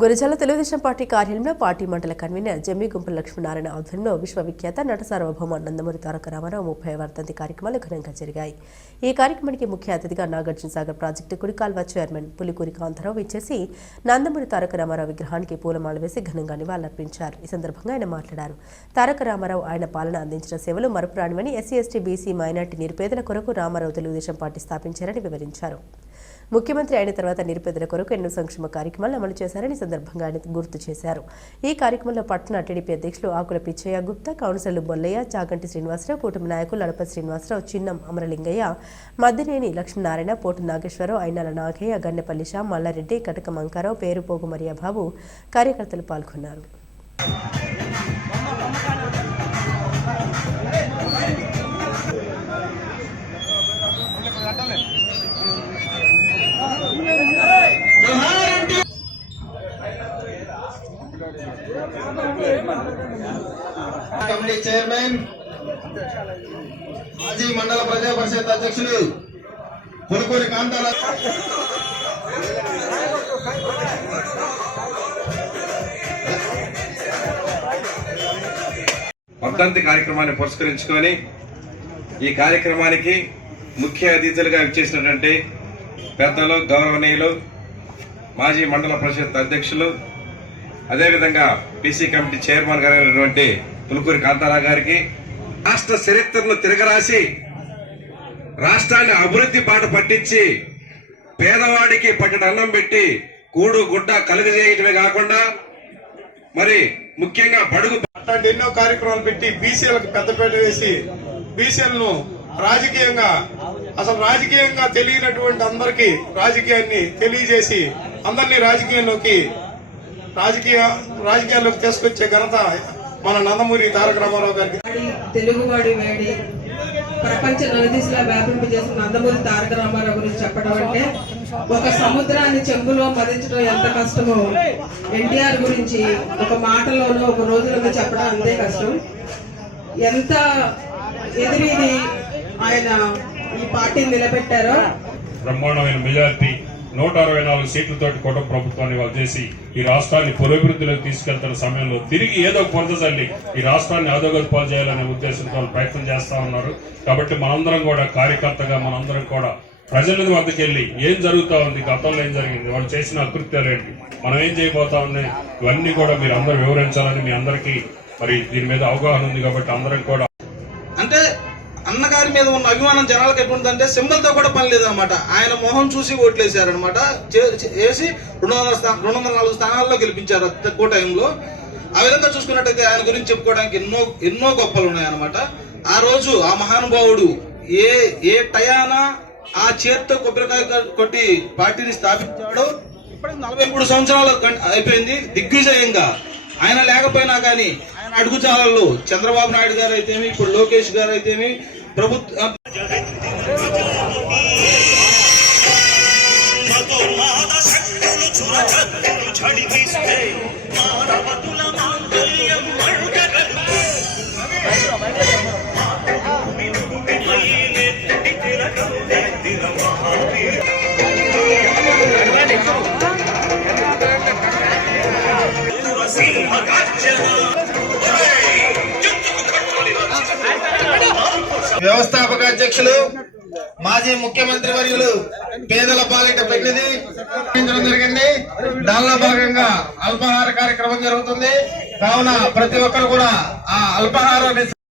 Gurazala Telugu Desam party కార్యాలయంలో party మండల convener Jammi Gumpala Lakshminarayana ఆధ్వర్యంలో విశ్వవిఖ్యాత నట సార్వభౌమ నందమూరి తారక రామారావు ముప్పై వర్ధంతి కార్యక్రమాలు ఘనంగా జరిగాయి. ఈ కార్యక్రమానికి ముఖ్య అతిథిగా నాగార్జున సాగర్ ప్రాజెక్టు కుడికాల్వ చైర్మన్ పులికూరి కాంతారావు ఇచ్చేసి నందమూరి తారక రామారావు విగ్రహానికి పూలమాల వేసి ఘనంగా నివాళులర్పించారు. ఈ సందర్భంగా ఆయన మాట్లాడారు. తారక రామారావు ఆయన పాలన అందించిన సేవలు మరపురానివని ఎస్సీ ఎస్టీ బీసీ మైనార్టీ నిరుపేదల కొరకు రామారావు తెలుగుదేశం పార్టీ స్థాపించారని వివరించారు. ముఖ్యమంత్రి అయిన తర్వాత నిరుపేదల కొరకు ఎన్నో సంక్షేమ కార్యక్రమాలు అమలు చేశారని సందర్భంగా ఆయన గుర్తు చేశారు. ఈ కార్యక్రమంలో పట్టణ టీడీపీ అధ్యక్షులు ఆకుల పిచ్చయ్య గుప్తా కౌన్సిలర్లు బొల్లయ్య చాగంటి శ్రీనివాసరావు కూటమి నాయకులు లడపతి శ్రీనివాసరావు చిన్నం అమరలింగయ్య మద్దినేని లక్ష్మీనారాయణ పోటు నాగేశ్వరరావు అయినాల నాగయ్య గన్నెపల్లి షా మల్లారెడ్డి కటక మంకారావు పేరుపోగు మరియాబాబు కార్యకర్తలు పాల్గొన్నారు. కమిటీ చైర్మన్ మాజీ మండల ప్రజా పరిషత్ అధ్యక్షులు పులుకూరి కాంతారా. వర్ధంతి కార్యక్రమాన్ని పురస్కరించుకొని ఈ కార్యక్రమానికి ముఖ్య అతిథులుగా ఇచ్చేసినటువంటి పెద్దలు గౌరవనీయులు మాజీ మండల పరిషత్ అధ్యక్షులు అదేవిధంగా బీసీ కమిటీ చైర్మన్ గారైనటువంటి పులుకూరి కాంతారావు గారికి రాష్ట్ర చరిత్రను తిరగరాసి రాష్ట్రాన్ని అభివృద్ధి బాట పట్టించి పేదవాడికి పట్టణ అన్నం పెట్టి కూడు గుడ్డ కలుగజేయటమే కాకుండా మరి ముఖ్యంగా బడుగు అట్లాంటి ఎన్నో కార్యక్రమాలు పెట్టి బీసీలకు పెద్దపేట వేసి బీసీలను రాజకీయంగా అసలు రాజకీయంగా తెలియనటువంటి అందరికీ రాజకీయాన్ని తెలియజేసి అందరినీ రాజకీయంలోకి రాజకీయ రాజకీయాల్లోకి తీసుకొచ్చే ఘనత మన నందమూరి తారక రామారావు గారికి. వాడి తెలుగువాడి వేడి ప్రపంచ నలుదిశలా వ్యాపింపు చేసిన నందమూరి తారక రామారావు గురించి చెప్పడం అంటే ఒక సముద్రాన్ని చెంబులో మదించడం ఎంత కష్టమో ఎన్టీఆర్ గురించి ఒక మాటలోనో ఒక రోజులోనో చెప్పడం అంతే కష్టం. ఎంత ఎదిరిది ఆయన ఈ పార్టీని నిలబెట్టారో బ్రహ్మాండమైన మెజారిటీ నూట అరవై నాలుగు సీట్లతోటి కూటమి ప్రభుత్వాన్ని వాళ్ళు చేసి ఈ రాష్ట్రాన్ని పురోభివృద్ధిలోకి తీసుకెళ్తున్న సమయంలో తిరిగి ఏదో ఒక పొరద చల్లి ఈ రాష్ట్రాన్ని అధోగతి పాలు చేయాలనే ఉద్దేశంతో వాళ్ళు ప్రయత్నం చేస్తా ఉన్నారు. కాబట్టి మనందరం కూడా కార్యకర్తగా మనందరం కూడా ప్రజల వద్దకు వెళ్ళి ఏం జరుగుతా ఉంది గతంలో ఏం జరిగింది వాళ్ళు చేసిన అకృత్యాలు ఏంటి మనం ఏం చేయబోతా ఉన్నాయి ఇవన్నీ కూడా మీరు అందరూ వివరించాలని మీ అందరికీ మరి దీని మీద అవగాహన ఉంది కాబట్టి అందరం కూడా మీద ఉన్న అభిమానం జనాలకు ఎటువంటిదంటే సింబల్తో కూడా పని లేదనమాట ఆయన మొహం చూసి ఓట్లేశారనమాట వేసి రెండు వందల స్థా- రెండు వందల నాలుగు స్థానాల్లో గెలిపించారు తక్కువ టైంలో. ఆ విధంగా చూసుకున్నట్టయితే ఆయన గురించి చెప్పుకోవడానికి ఎన్నో ఎన్నో గొప్పలు ఉన్నాయన్నమాట. ఆ రోజు ఆ మహానుభావుడు ఏ ఏ టయాన ఆ చేత్తో కొబ్బరికాయ కొట్టి పార్టీని స్థాపించాడో ఇప్పటికి నలభై మూడు సంవత్సరాలు అయిపోయింది దిగ్విజయంగా. ఆయన లేకపోయినా కానీ ఆయన అడుగుజాలలో చంద్రబాబు నాయుడు గారు అయితేమి ఇప్పుడు లోకేష్ గారు అయితేమి प्रभु Yeah. వ్యవస్థాపక అధ్యక్షులు మాజీ ముఖ్యమంత్రి వర్యులు పేదల పాలిట పెట్టింది జరిగింది. దానిలో భాగంగా అల్పాహార కార్యక్రమం జరుగుతుంది. కావున ప్రతి ఒక్కరు కూడా ఆ అల్పాహారాన్ని